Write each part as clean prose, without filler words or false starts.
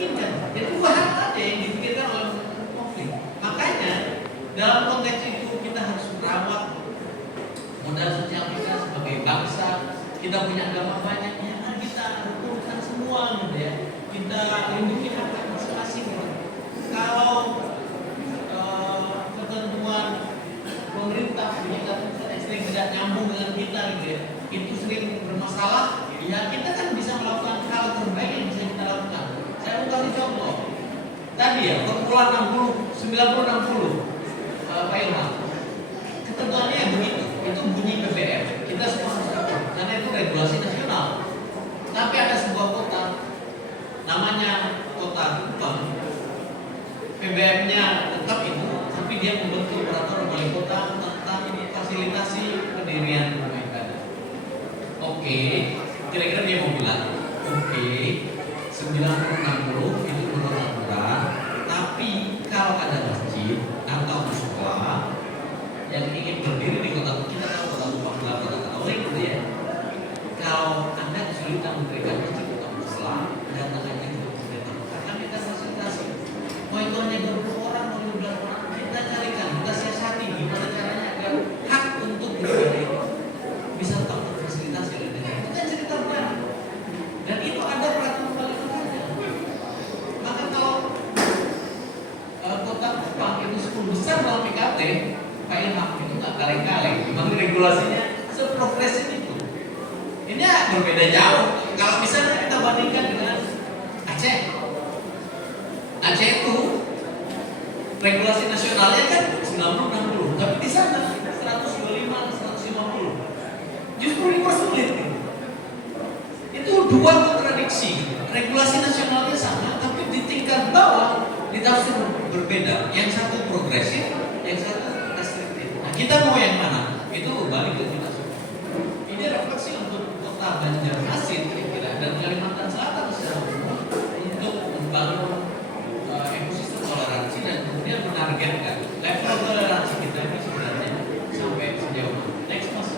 memungkinkan. Dan dua hal ada yang dipikirkan oleh konflik. Makanya dalam konteks itu kita harus merawat modal sosial kita sebagai bangsa. Kita punya agama banyak, ya kan kita rukunkan semua gitu ya. Kita lindungi hak masing-masing. Kalau ketentuan pemerintah kita sering tidak nyambung dengan kita gitu ya, itu sering bermasalah, ya kita kan bisa melakukan hal terbaik yang bisa kita lakukan. Saya mau kasih contoh tadi ya, Perpuluhan 90-60 Pak Ilham, ketentuannya begitu, itu bunyi BBM, kita semua harus tahu karena itu regulasi nasional. Tapi ada sebuah kota namanya Kota Kupang, BBM-nya tetap itu, tapi dia membentuk peraturan wali kota tentang fasilitasi pendirian rumah ibadah. Oke, kira-kira dia mau bilang, oke, 90-60 itu murah, tapi kalau ada masjid atau sekolah yang ingin berdiri di kota, kita tahu kota Kupang berapa kota Aweng gitu ya. Kalau Anda kesulitan memberikan masjid atau sekolah, datang aja ke pemerintah, akan kita fasilitasi. Mau itu hanya 20 orang, mau 15 orang, kita carikan, kita siasati gimana caranya agar hak untuk beribadah itu bisa tetap terfasilitasi oleh negara. Itu kan ceritanya. Dan itu ada peraturan wali kotanya. Maka kalau Kota Kupang itu 10 besar dalam PKT, Pak Ilham itu nggak kaleng-kaleng. Memang regulasinya seprogresif itu. Ini berbeda jauh. Kalau misalnya kita bandingkan dengan Aceh, Aceh itu regulasi nasionalnya kan 90-60, tapi di sana 125-150. Justru dipersulit. Itu dua kontradiksi. Regulasi nasionalnya sama, tapi di tingkat bawah ditafsir berbeda. Yang satu progresif, yang satu restriktif. Nah, kita mau yang mana? Itu balik ke kita semua. Ini refleksi untuk kota Banjarmasin kira-kira dan Kalimantan Selatan secara umum untuk membangun ekosistem toleransi dan kemudian menargetkan level toleransi kita ini sebenarnya sampai sejauh mana. Next mas.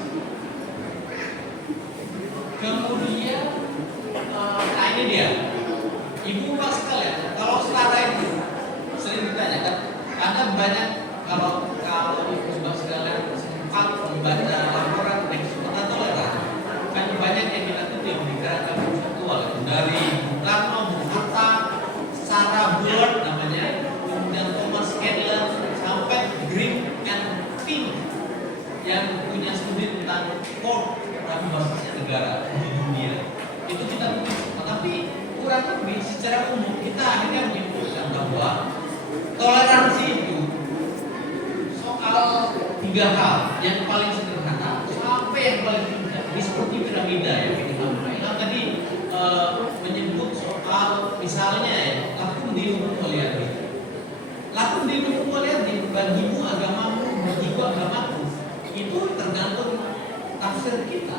Kemudian nah ini dia, ibu bapak sekalian, kalau setara itu sering ditanyakan, ada banyak kalau ibu bapak sekalian sempat membaca laporan indeks kota toleran, kan banyak yang kita kutip di gerakan konseptual dari Bung Karno, Bung Hatta, Sarah Bullard namanya, kemudian Thomas Keller sampai Green and Pink yang punya studi tentang port tapi basisnya negara di dunia. Itu kita kutip. Tapi kurang lebih secara umum kita akhirnya menyimpulkan bahwa toleransi itu soal tiga hal yang paling sederhana sampai yang paling tinggi. Ini seperti piramida ya. Kita tadi menyebut soal misalnya ya, lakum dinukum waliyadin. Lakum dinukum waliyadin, bagimu agamamu, bagiku agamaku. Itu tergantung tafsir kita.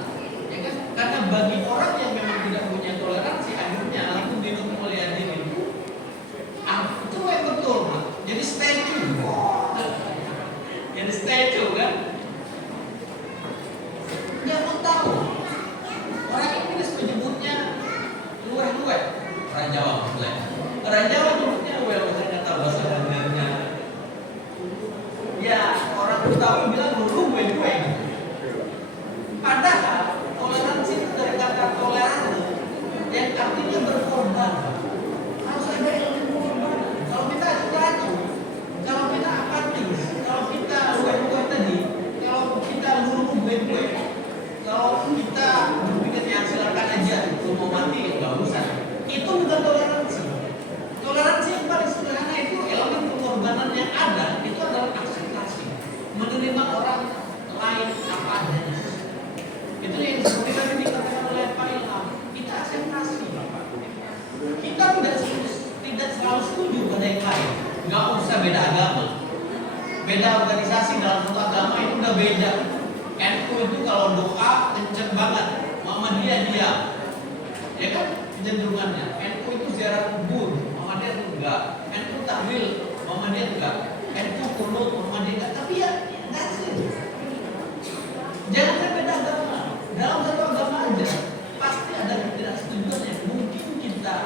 Ya kan? Karena bagi orang yang memang tidak punya toleransi, akhirnya lakum dinukum waliyadin itu itu yang betul, Pak. Jadi statue. Jadi statue kan? Nggak mau tahu. Orang Inggris menyebutnya luweh-luweh. Orang Jawa maksudnya. Orang Jawa menyebutnya well, saya nggak tahu bahasa benernya. Ya orang Betawi bilang luweh-luweh. Padahal toleransi dari kata toleran yang artinya berkorban. Harus ada ilmu berkorban. Kalau kita acuh-acuh, kalau kita apatis, kalau kita luweh-luweh tadi, kalau kita luweh-luweh, kalau kita berpikir yang silakan aja, lu mau mati ya nggak usah. Itu bukan toleransi. Toleransi yang paling sederhana itu elemen pengorbanan yang ada itu adalah akseptasi, menerima orang lain apa adanya. Itu yang seperti tadi dikatakan oleh Pak Ilham. Kita akseptasi. Kita tidak selalu setuju pada yang lain. Nggak usah beda agama, beda organisasi dalam satu agama itu udah beda. NU itu kalau doa kenceng banget, Muhammadiyah diam, ya kan kecenderungannya. NU itu ziarah kubur, Muhammadiyah itu enggak. NU tahlil, Muhammadiyah enggak. NU kunut, Muhammadiyah enggak. Tapi ya enggak sih. Jangan kan beda agama. Dalam satu agama aja pasti ada ketidaksetujuan yang mungkin kita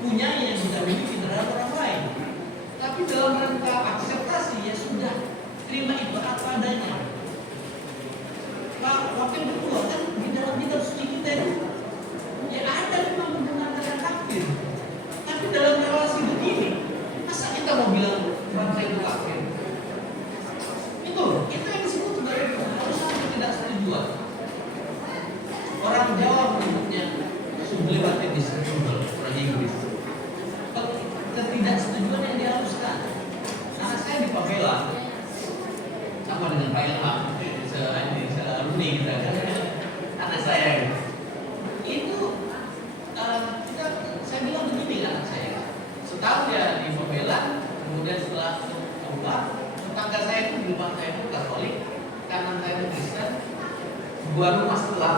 punya yang kita miliki terhadap orang lain. Tapi dalam rangka akseptasi, ya sudah, terima itu apa adanya. Wakil kedua kan di dalam kitab suci kita itu ya ada memang penggunaan kata kafir. Tapi dalam relasi begini, masa kita mau bilang bangsa itu kafir? Itu yang disebut sebagai keharusan ketidaksetujuan. Orang Jawa menyebutnya sublimated disapproval, orang Inggris. Ketidaksetujuan yang diharuskan. Karena saya di favela sama dengan Pak Ilham, se-alumni kita kan, anak saya itu saya bilang begini anak saya, setahun dia di favela, kemudian setelah keluar, tetangga saya itu di rumah saya itu Katolik, kanan saya itu Kristen, dua rumah setelah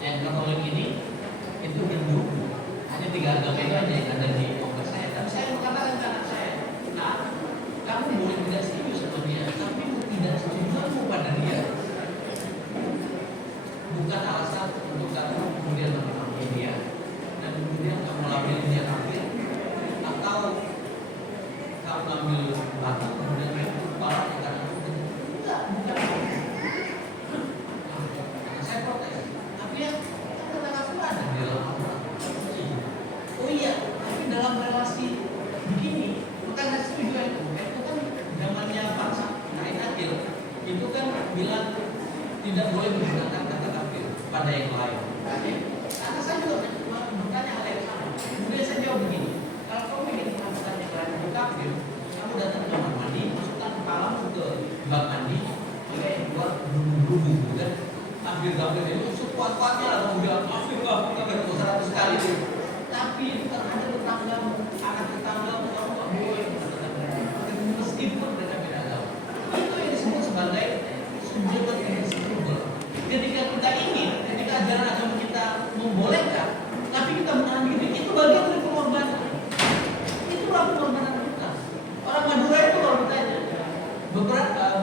yang Katolik ini itu Hindu, hanya 3 agama itu aja yang ada di kompleks saya. Dan saya mengatakan ke anak saya, nah, kamu boleh tidak setuju sama dia, tapi tidak setuju pada dia bukan alasan untuk kamu kemudian mengambil dia dan kemudian kamu ambil dia kafir, atau kamu ambil batu kemudian itu kepala karena enggak, bukan. Saya protes, tapi ya kata aku ada di dalam Al-Quran. Oh iya, tapi dalam relasi begini bukan saya setuju itu kan zamannya bangsa Naik Akhir itu kan bilang tidak boleh menggunakan kata kafir pada yang lain. Karena saya juga bertanya hal yang sama. Kemudian saya jawab begini, kalau kamu ingin mengatakan yang lain itu kafir, kamu datang ke kamar mandi, masukkan kepalamu ke bak mandi, jika yang keluar berubah-ubah, kan? Kafir itu sekuat-kuatnya lah kamu bilang kafir 100 kali itu. Tapi terhadap tetanggamu, anak tetanggamu, kamu tak boleh mengatakan meskipun mereka beda agama. Itu yang disebut sebagai sublimated disapproval. Ketika kita ingin, ketika ajaran agama kita membolehkan, tapi kita menahan diri, itu bagian dari pengorbanan. Itulah pengorbanan kita. Orang Madura itu kalau ditanya,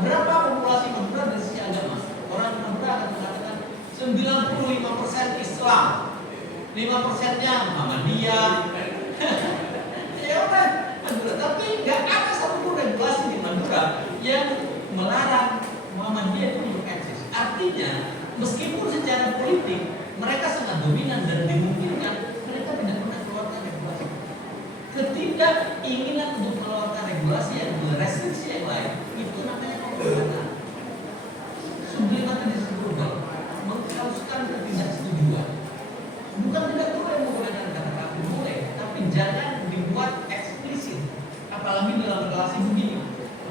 berapa populasi Madura dari sisi agama? Orang Madura akan mengatakan 95% Islam, 5%-nya Muhammadiyah. Ya kan, Madura. Tapi nggak ada satupun regulasi di Madura yang melarang Muhammadiyah itu untuk eksis. Artinya, meskipun secara politik mereka sangat dominan dan dimungkinkan, mereka tidak pernah keluarkan regulasi. Keinginan untuk mengeluarkan regulasi yang merestriksi yang lain, itu namanya pengorbanan. Sublimated disapproval, mengharuskan ketidaksetujuan. Bukan tidak boleh menggunakan kata kafir, boleh, tapi jangan dibuat eksplisit. Apalagi dalam relasi begini,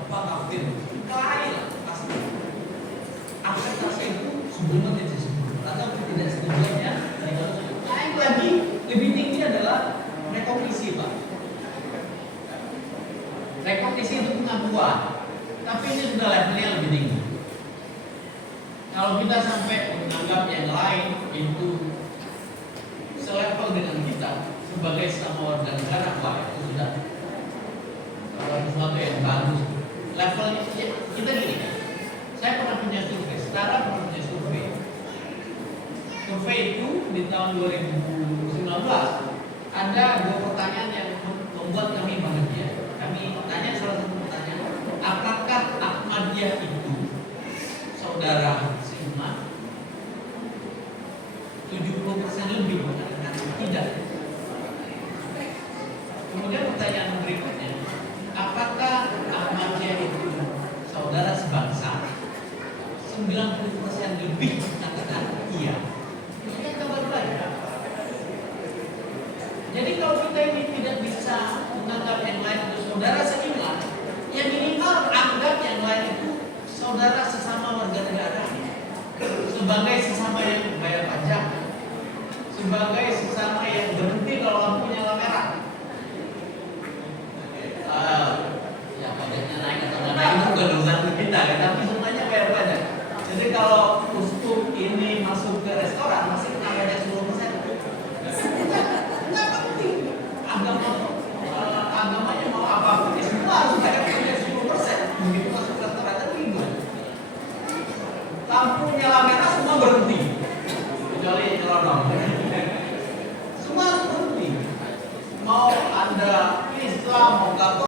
apa kafir? Lain lah, pasti. Akseptasi itu sublimated disapproval, atau ketidaksetujuannya diharuskan. Lain lagi, lebih tinggi adalah rekognisi, Pak. Rekognisi itu pengakuan, tapi ini sudah levelnya lebih tinggi. Kalau kita sampai menganggap yang lain itu selevel dengan kita sebagai sesama warga negara, wah itu sudah sesuatu yang bagus. Levelnya kita gini, saya pernah punya survei, Setara pernah punya survei. Survei itu di tahun 2019 ada 2 pertanyaan yang membuat kami bahagia. Kami tanya salah satu pertanyaan, apakah Ahmadiyah itu saudara seiman? 70% lebih mengatakan tidak. Kemudian pertanyaan berikutnya, apakah Ahmadiyah itu saudara sebangsa? 90% lebih mengatakan iya. Ini kabar baik. Jadi kalau kita ini tidak bisa menganggap yang lain itu saudara seiman, ya minimal anggap yang lain itu saudara sesama warga negara, sebagai sesama yang bayar pajak, sebagai sesama yang berhenti kalau lampunya merah. Ya pajaknya naik atau nggak naik itu bukan urusan kita, ya, tapi semuanya bayar pajak. Jadi kalau uskup ini masuk ke restoran masih kena pajak 10%. Nggak penting agamanya mau apapun, ya semua harus bayar pajak 10%. Begitu masuk restoran itu ribut. Lampu nyala merah semua berhenti, kecuali nyelonong. Semua harus berhenti. Anda Islam mau